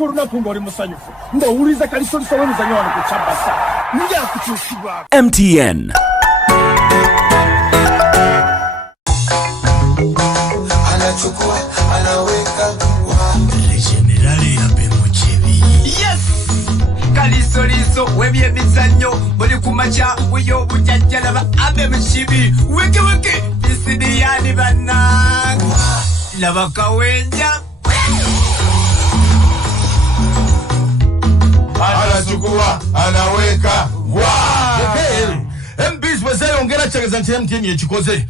ku lunaku ng'oli musanyufu ng'owuliriza Kaliisoliiso w'emizannyo wano ku Kyabasa nja kukyusibwa. MTN. Anachukua anaweka generali yabe mukibi. Yes! Kaliisoliiso w'ebyemizannyo buli kumakya wiyo bujajjalaba abe mukibi weke weke isidiyani bannange laba kawenja anachukua anaweka MPs bazayongera kyageza nti MTN ekikoze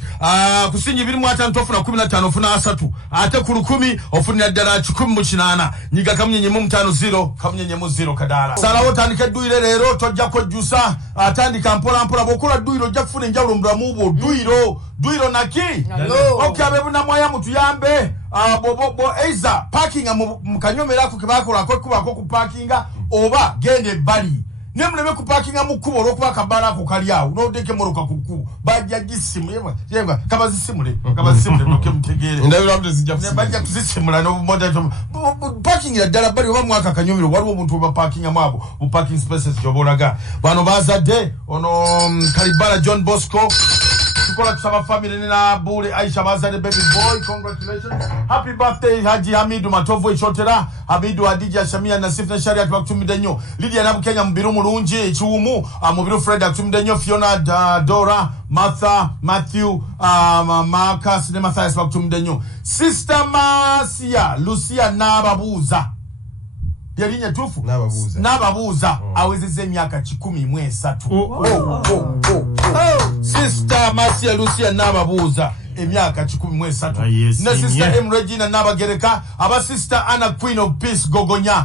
kusinyi 25 ofuna 15 ofuna 3 ate ku 10 ofuna ddala 18 nyiga kamunyenye mu 50 kamunyenye mu 0 kadala salawo tandika duire lero tojja kujjusa atandika mpola mpola bokola duiro ojja kufuna enjawulo mbulamu bwo duiro naki okay abebuna moya mutuyambe bo eiza parking mu kanyomerako kebakola ko ku parkinga oba gende bali nemuleme ku parkinga mu kubo lokuba kabala ko kaliawo nodeke moroka kuku bajja gisimu yeba kabazisimule muke mutegere ndabira abde zijja bajja kuzisimula no moda parking ya dala bali oba mwaka kanyomero waliwo omuntu oba parkinga mwabo bu parking spaces jobolaga bano bazadde ono Kalibala John Bosco tukola kusaba family nina bule Aisha bazadde baby boy congratulations happy birthday Haji Hamidu Matovu Ichotera Hamidu Adija Shamia Nasif na Shariat bakutumide nnyo Lydia Nabu Kenya mbiru mulungi ekiwumu mubiru Fred akutumide nnyo Fiona Dora Martha Matthew Marcus ne Matthias bakutumide nnyo Sister Masia Lucia Nababuza yalinya tufu nababuza awezeze emyaka 13 Sister Masia Lucia nababuza emyaka 13 na Sister M Regina nabagereka aba Sister Anna Queen of Peace Gogonya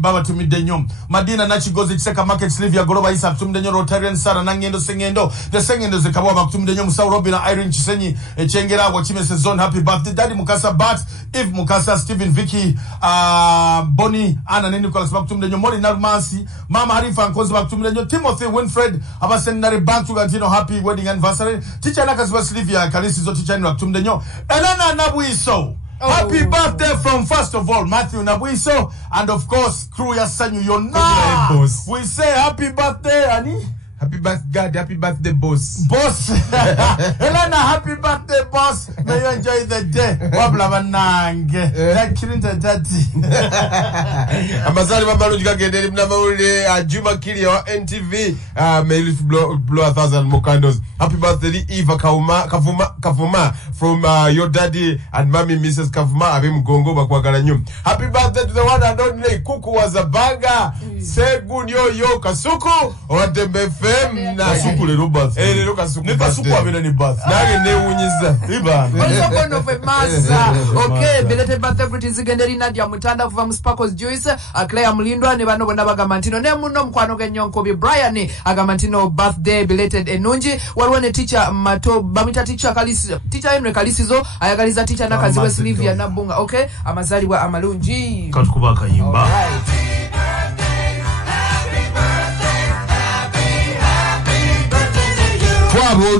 batumide nnyo Madina Nachigozi Kiseka Market Sylvia Goroba Isa batumide nnyo Rotarian Sara Nangendo Sengendo the Sengendo zikabwa batumide nnyo Musa Robin Irene Chisenyi echengera wa Chimese Zone happy birthday Daddy Mukasa Bat Eve Mukasa Stephen Vicky Bonnie Anna Nicholas batumide nnyo Mori Narmansi Mama Harifa Nkozi batumide nnyo Timothy Winfred aba Seminary Bank Gantino happy wedding anniversary Teacher Nakasiba Sylvia Kaliisoliiso teacher ni batumide nnyo Elena Nabuiso happy birthday from first of all Matthew Nabuiso and of course crew ya Sanyu Yona we say happy birthday Ani happy birthday happy birthday boss Elena happy birthday boss may you enjoy the day wabula banange yakirinta tati amazali babalungi kagenderi mnamawulire Juma Kili wa NTV may you blow 1,000 more candles happy birthday Eva Kavuma from your daddy and mommy Mrs. Kavuma abe mgongo bakwagala nnyo happy birthday to the one and only Kuku Wazabaga Segun yo Kasuku Owatembe na sukule robas lero kasuku ne kasuku abera ni bath nage newunyiza iba also one of a massa okay belated birthday greetings zigenderi Nadia Mutanda kuva mu Sparkles Juice Claire Mulindwa ne bano bonna bagamantino ne muno mkwano genyonko bi Brian agamantino birthday belated enungi waliwo ne teacher Mato bamita teacher Kalisi teacher Henry Kalisizo ayagaliza teacher Nakaziwe Sylvia Nabunga okay amazalibwa amalungi katukuba kayimba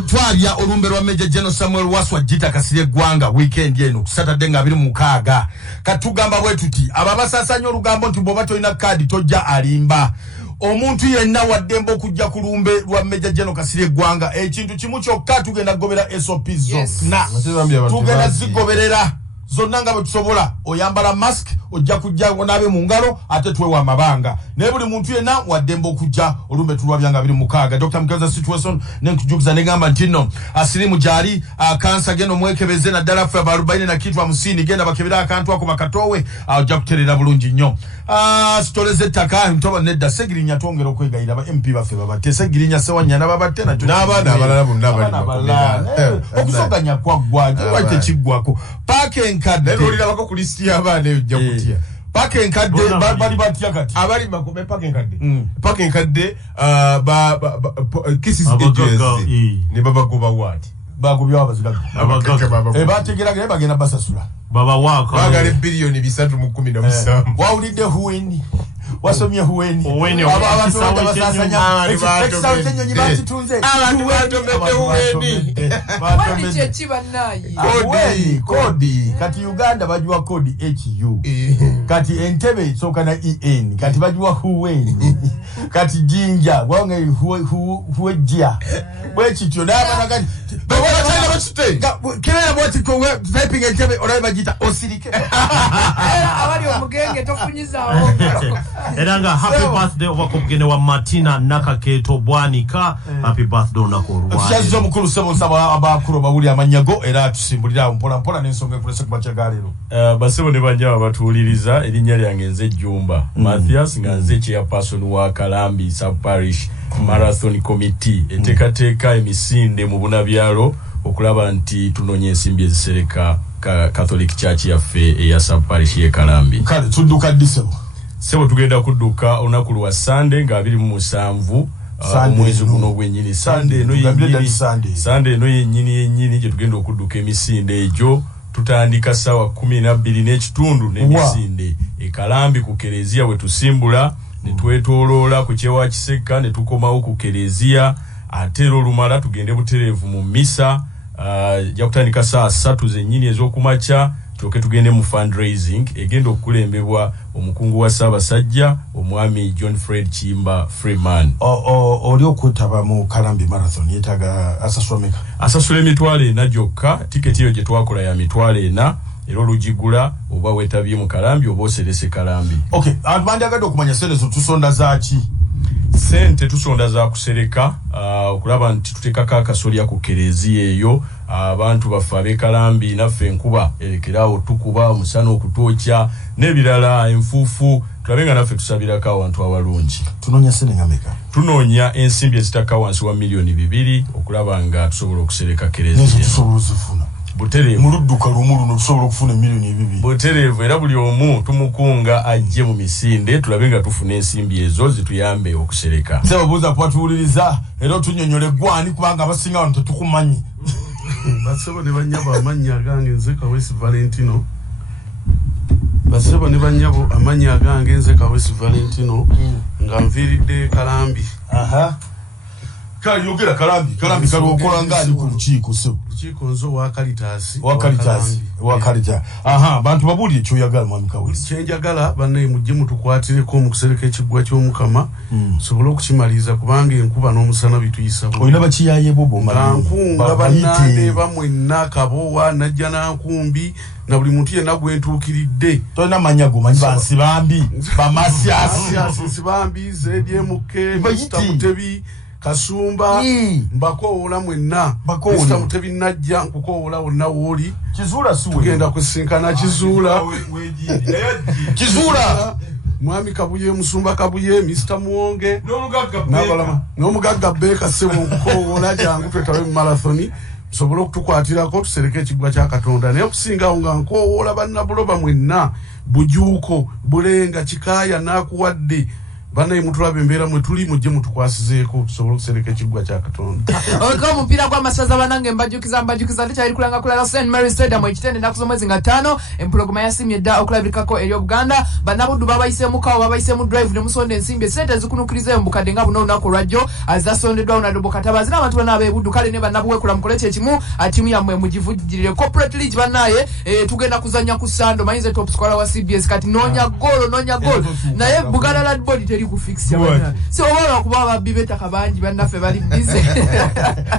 twabya olumbe lwa Major General Samuel Waswa Jita Kasirye Gwanga weekend eno Saturday nga 26 katugamba bwe tuti ababasasanya olugambo nti boba toyina kadi tojja alimba omuntu yenna waddembo okujja ku lumbe lwa Major General Kasirye Gwanga ekintu kimu kyokka tugenda gobera SOPs zonna tugenda zigoberera zonna nga bwe tusobola oyambala mask ojja kujja onabe mu ngalo ate twewa amabanga naye buli muntu yenna waddembo okujja olumbe tulwabya nga 26 Dr. Mkaza situation nenkujukiza negamba nti nno asirimu gyali kansa geno mwekebeze naddala ffe aba 40 na kitu 50 genda bakebera akantu ako bakatowe ojja kuterera bulungi nnyo sitoleze ettaka ntoba nedda segirinya twongera okwegayira ba MP baffe babatte segirinya sewanyana babatte nakyo n'abaana abalala bonna bali okusoganya kwaggwaje wate kiggwako parking card olira bako ku list y'abaana eyo ojja kutya parking card bali batya kati abali makobe parking card kisses agency ne babagoba wati bagubya abazigaga bategeraga bagenda basasula baba wako bagale bilioni 317 wawulidde huweni wasomye huweni Huweni, abantu Eby'ekisaawe Eby'ekisaawe ky'ennyonyi bakitunze abantu batomedde huweni Kodi kyeki bannaye? Kodi kati Uganda bajiwa kodi HU kati Entebe soka na EN kati bajiwa huweni kati jinja wange huwejia bwekityo n'abaana kati kera bwati ko typing Entebe olaba jita osirike Abali omugenge tofunyizaawo. Era nga happy birthday obakubugende wa Martina Nakaketo Bwanika. Happy birthday onako olwayo. Kyazo mukulu sebo nsaba abakulu bawuli amanyago era tusimbulira mpola n'ensonga ekulese kubakyagaalero. Basebo ne banja batuuliriza erinnya lyange nze Jumba Mathias nga nze chairperson wa Kalambi Sub Parish Marathon Committee etekateeka emisinde mu bunabyalo okulaba nti tunonye ensimbi ezisereka Catholic Church yaffe eya Sub Parish ye Kalambi. Kale tudduka disebo. Sebo tugenda kudduka olunaku lwa Sunday nga 27 omwezi guno gwennyini Sunday eno yennyini gye tugenda okudduka emisinde egyo tutandika sawa 12 n'ekitundu n'emisinde Kalambi ku Kelezia we tusimbula ne twetoloola ku kyewa Kiseka ne tukomawo ku Kelezia ate olumala tugende butereevu mu misa jakutandika saa 3 zennyini ez'okumakya tuke tugende mu fundraising egenda okukulembebwa omukungu wa Ssaabasajja omwami John Fred Kimba Freeman. Oli okwetaba mu Kalambi Marathon yetaga asasula emitwalo 4 gyokka. Tiketi eyo gye twakola ya mitwalo 4 era olugigula oba weetabye mu Kalambi oba oserese Kalambi. Okay, abantu bandagadde okumanya sente zo tusonda zaaki? Sente tusonda za kusereka okulaba nti tuteekako akasolya ku Kelezia eyo abantu baffe ab'e Kalambi naffe enkuba erekerawo tukuba omusana okutookya n'ebirala enfuufu tulabe nga naffe tusabirako abantu abalungi. Tunoonya sente nga meka? Tunoonya ensimbi ezitaka wansi wa milioni 2 okulaba nga tusobola okusereka Kelezia. Tusobola okuzifuna butereevu muludduka lumu luno tusobola okufuna milioni 2 butereevu era buli omu tumukunga ajje mu misinde tulabe nga tufuna ensimbi ezo zituyambe okusereka. Sebo buuza kwatuwuliriza era otunnyonnyola eggwani kubanga abasinga wano tetukumanyi. Basebo ne banyabo amannya agange nze Kawesi Valentino. Basebo ne banyabo amannya agange nze Kawesi Valentino nga nviiridde Kalambi. Kale yogera Kalambi kale okola ng'ali ku lukiiko sebo. Lukiiko nze Wakalitasi. Bantu babuulire ekyoyagala mwami Kawesi. Kyenjagala bannaye mujje mutukwatireko mu kusereka ekiggwa ky'Omukama sobole okukimaliriza kubanga enkuba n'omusana bituyisa bubi. Olina bakiyaye bobo nkunga bannande bamwenna Kabowa najja Nankumbi na buli muntu yenna gwentuukiridde. Tolina manya go manyi bansibambi bamasyasi nsibambi ZDMK Mr. Mutebi Kasumba mbakoola mwenna Mr. Mutebi najja nkukoola wonna wooli Kizuula suwe tugenda kusinkana Kizuula mwami Kabuye Musumba Kabuye Mr. Muwonge n'omugagga Beka Sebo nkukoola jangu twetabe mu marathoni sobole okutukwatirako tusereke ekiggwa kya Katonda naye okusingawo nga nkoola bannabuloba mwenna Bujuuko Bulenga Kikaaya Naakuwadde bannaye mutulabe embeera mwe tuli mujje mutukwasizeeko tusobole okusereka ekiggwa kya Katonda. Omupiira gw'amasaza banange mbajukiza tekyali kulanga St. Mary Stadium ekitende ennaku z'omwezi nga 5 empologoma yasimye dda okulabikako eri Obuganda bannabuddu babayiseemu kawo babayiseemu drive ne musonda ensimbi esente ezikunukiriza mu bukadde nga buno olunaku lwajjo azasondeddwawo na Dobo Katabazi n'abantu bonna ab'ebuddu kale ne bannabuwekula mukole kyekimu ttiimu yammwe mugivujjirire corporate league bannaye tugenda kuzannya ku Sando mayinze top scorer wa CBS kati noonya goolo naye Buganda Land Board teri kufixya bana so wala kuba babbi betaka bangi bannaffe bali busy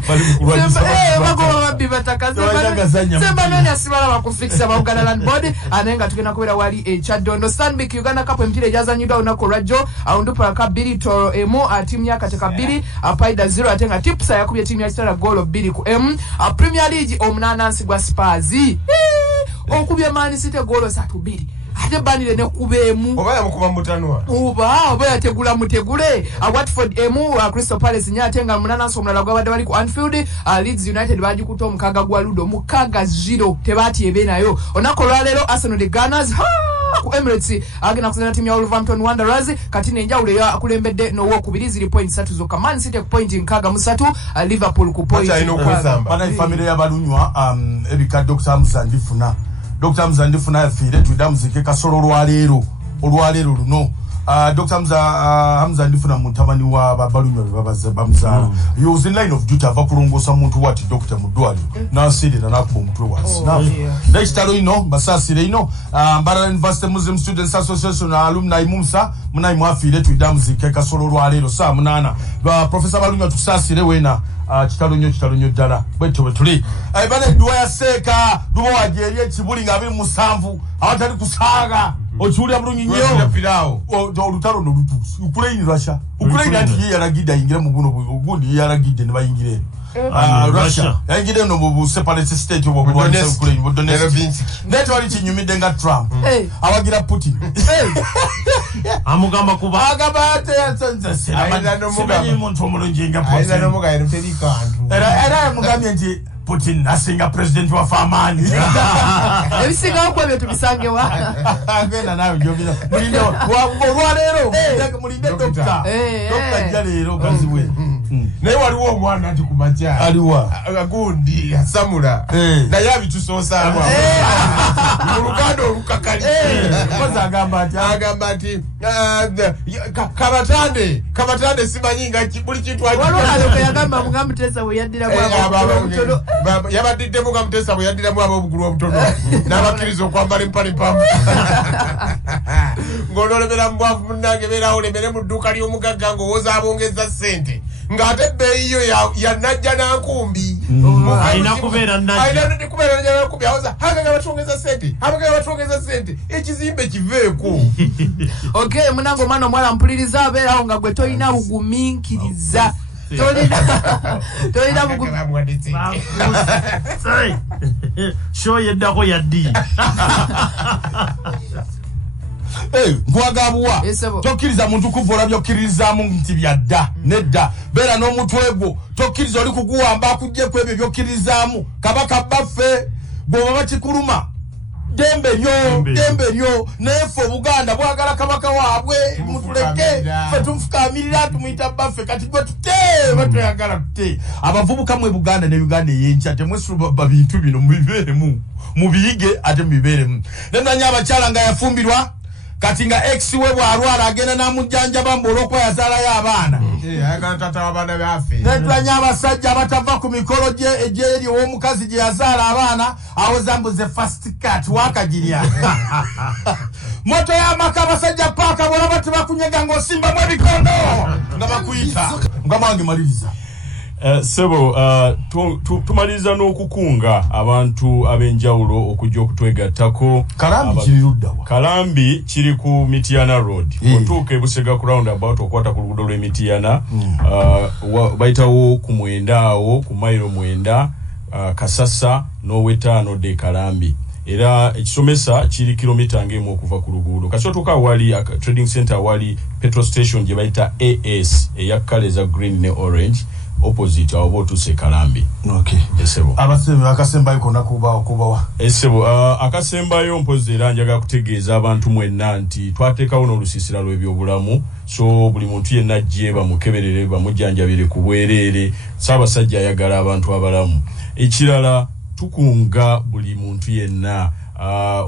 bali mukulwanyisa bagoba babbi betaka semba nani asibala bakufixa ba Buganda Land Board anenga tugenda kubera wali Chaddondo Stanbic Uganda Cup empire jazanyidwa onako rajjo aundupa ka 2 toro emu timu ya kateka 2 Paida 0 atenga tipsa yakubye timu ya Stara goal 2 ku M Premier League omunanansi gwa Spurs okubye Man City goal 3-2 ate banire ne kubeemu oba yamukuba mutanwa oba yategula mutegule Watford emu Crystal Palace nyatenga munanansi omulala gwabadde bali ku Anfield Leeds United bagikuta omukaga gwa Ludo mukaga 0 tebati ebe nayo onako lwalero Arsenal the Gunners ku Emirates agenda kuzana timu ya Wolverhampton Wanderers kati nenjawulo ya akulembedde n'owo kubiri 0 points 3 zokka Man City ku point nkaga musatu Liverpool ku point bana family y'abalunywa ebikadde okusamusa ndifuna Dr. Mzandifuna yafiire tudamuzike kasolo olwaleero luno Dr. Hamza ndifuna mutabani wa babalunywa bamuzala he was in line of duty ava kulongosa muntu wati Dr. Mudwali nasirira nakuba omutwe wansi next talo ino basasire ino Mbarara University Muslim Students Association alumni mumsa munai mwafire tuidamuzike kasolo lwalero saa 8 Professor Balunywa tusasire wena kitalo ddala bwetyo bwetuli bane duwa ya seka duwa wajerie kibuli nga 27 awatali kusaaga ochiulya bulungi nnyo pirao olutalo nolutusi Ukraine Russia Ukraine ati yaragidde ayingira mu buno ogundi yaragidde ne bayingire Russia yayingire no mu separate state of Ukraine Donetsk neto ali kinyumidde nga Trump awagira Putin amugamba kuba agabate yatsonze ayina no mugamba muntu omulungi nga ayina Putin no mugamba terikantu era mugambye nti Putin asinga president wa famani ebisinga okwe tubisange wa agenda nayo njobira mulinde wa lero mulinde dokta jalero kaziwe naye waliwo omwana ati ku majja aliwa agundi asamula naye abitusoosaamu oluganda olukakali koza agamba ati kabatande simanyi nga buli kintu walwalaloke yagamba Mugamutesa bwe yaddiramu abobutono yabaddiddemu nga Mutesa bwe yaddiramu ab'obugulu obutono n'abakkiriza okwambala empale mpamu ng'onolemera mu bwavu munnange beerawo olemere mu dduuka ly'omugagga ng'owooza abongeza ssente ng'ate ebbeeyi yo ya najja nankumbi alina kubeera najja nankumbi awoza hagaga batwongeza ssente ekizimbe kiveeko okay munango mwana omwala mpuliriza abeerawo nga gwe tolina bugumiikiriza tolina show yeddako yaddi nkwagabuwa tokkiriza muntu kuvola byokkiririzaamu nti byadda nedda beera n'omutwe gwo tokkiriza oli kuguwamba akugyeko ebyo byokkiririzaamu kabaka baffe bw'oba bakikuluma dembe lyo nefe Buganda bwagala kabaka waabwe mutuleke fe tumfukamirira tumuyita baffe kati gwe tute batuyagala tute abavubuka mwe Buganda ne Uganda eyenkya temwesuba bintu bino mubibeeremu mubiyige ate mubibeeremu nenanya abakyala nga yafumbirwa kati nga ex we bwalwala agenda namujjanjaba mbolokwa yazaalayo abaana ayagala tata w'abaana baffe netulanya abasajja abatava ku mikolo gye egyeri ow'omukazi gye yazaala abaana awoza mbuze fast cat wakagirya moto y'amaka abasajja paaka bwolaba tebakunyega ng'osimbamu ebikondo nga bakuyita nga mwange maliriza Sebo tumaliriza n'okukunga abantu ab'enjawulo okujja okutwegattako. Kalambi kiri luddawa? Kalambi kiri ku Mityana Road. Otuuka Busega ku roundabout okwata ku luguudo lw'e Mityana bayitawo ku mwenda awo ku mayiro 9 Kasasa n'owetaano de Kalambi. Era ekisomesa kiri kilomita ng'emu okuva ku luguudo. Kasotuka wali trading center wali petrol station gye bayita AS eya kale za green ne orange opposite awo botuse Kalambi. Okay. Esebo. Abasebe akasembayo kona kubawa. Esebo akasembayo mpozi era njaga kutegeeza abantu mwenna nti twateekawo n'olusisira lw'ebyobulamu so buli muntu yenna ajjeba mukeberere bamujjanjabire ku bwereere Ssaabasajja ayagala abantu abalamu. Ekirala tukunga buli muntu yenna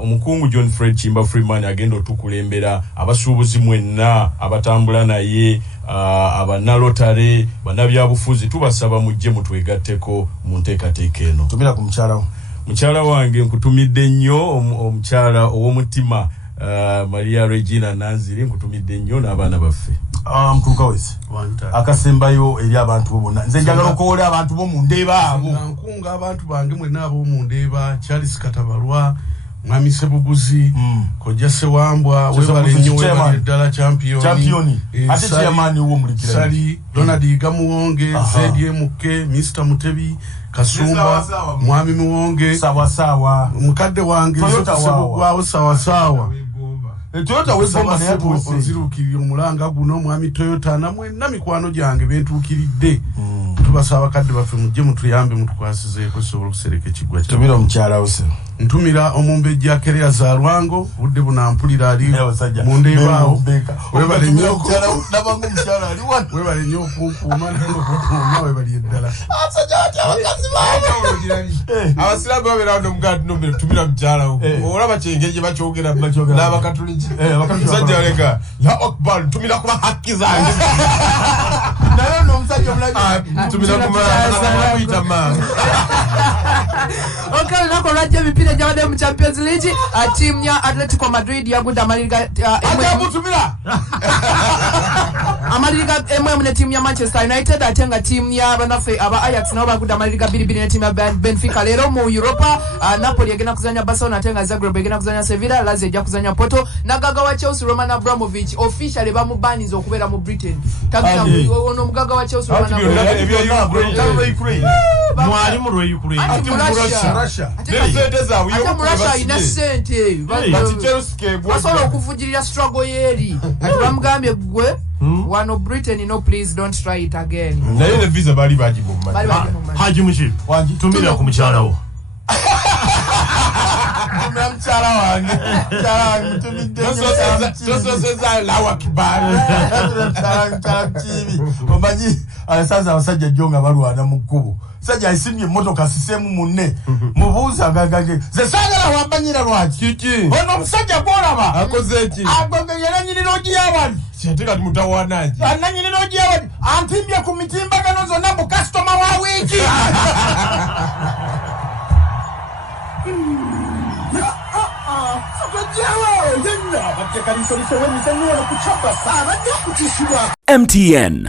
omukungu John Fred Chimba Freeman agenda otukulembera abasuubuzi mwenna abatambula naye abanalotale banabyabufuzi tubasaba mujje mutwegatteko mu nteekateeka eno. Tumira ku mukyala wange nkutumidde nnyo omukyala ow'omutima Maria Regina Nanziri nkutumidde nnyo n'abaana baffe. Mtuka wese akasembayo eri abantu bonna nze njagala okoola abantu bo mu ndeeba abo nkunga abantu bange mwenna abo mu ndeeba Charles Katabalwa Mwami Sebuguzi Kojja Sewambwa webale nnyo webale ddala champion ate chairman wo mulikira Sali Ronald Gamuwonge ZDMK Mr Mutebi Kasumba Mwami Muwonge sawa mukadde wange Sebugwawo sawa Toyota wesoma naye onzirukirira omulanga guno Mwami Toyota namwe namikwano gyange bentuukiridde tubasaba kadde baffe mujje mutuyambe mutukwasizeeko sobola okusereka ekigwa Tumira omukyala wose ntumira omumbejja Kerea za Lwango budde bunampulira ali mundeebaawo webale nnyo nabangu mukyala ali wano webale nnyo okunkuuma n'okukuuma webali eddala abasiraamu babeera wano mugandi tumira mukyala olaba kyengeri gye bakyogera n'abakatuliki musajja oleka ya akbar ntumira kuba hakki zange naye n'omusajja omulabi ntumira kumuyita maama Okay, lunaku olwajja emipiira egyabadde mu Champions League, tiimu ya Atletico Madrid yagudde amaliriga emu ne tiimu ya Manchester United, ate nga tiimu ya banaffe aba Ajax nabo bagudde amaliriga 2-2 ne tiimu ya Benfica. Leero mu Europa, Napoli egenda kuzanya Barcelona, ate nga Zagreb egenda kuzanya Sevilla, Lazio ejja kuzanya Porto. Nagaga wa Chelsea Roman Abramovich officially bamubaniza okubeera mu Britain. Tagenda ono mugaga wa Chelsea Roman Abramovich mwali mu Ukraine ate mu Russia ina sente basobola okuvugirira struggle yeeri ati bamugambye gwe wano Britain no please don't try it again naye ne visa bali bagibomma Haji Mushi tumira ku mukyala wo mukyala wange tososeza lawa kibali mukyala kibi omanyi asaza abasajja jjo nga balwana mu kkubo sajja asimye emmotoka sisemu munne mubuuza agagage ze saagala wambanyira lwaki kiki ono omusajja gwolaba akoze eki agogeye nanyini n'ogiyawali kyeteka timutawanaki nanyini n'ogiyawali antimbye ku mitimbagano zonna mu kasitoma wa wiiki MTN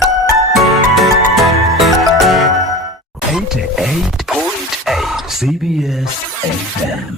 88.8 CBS FM.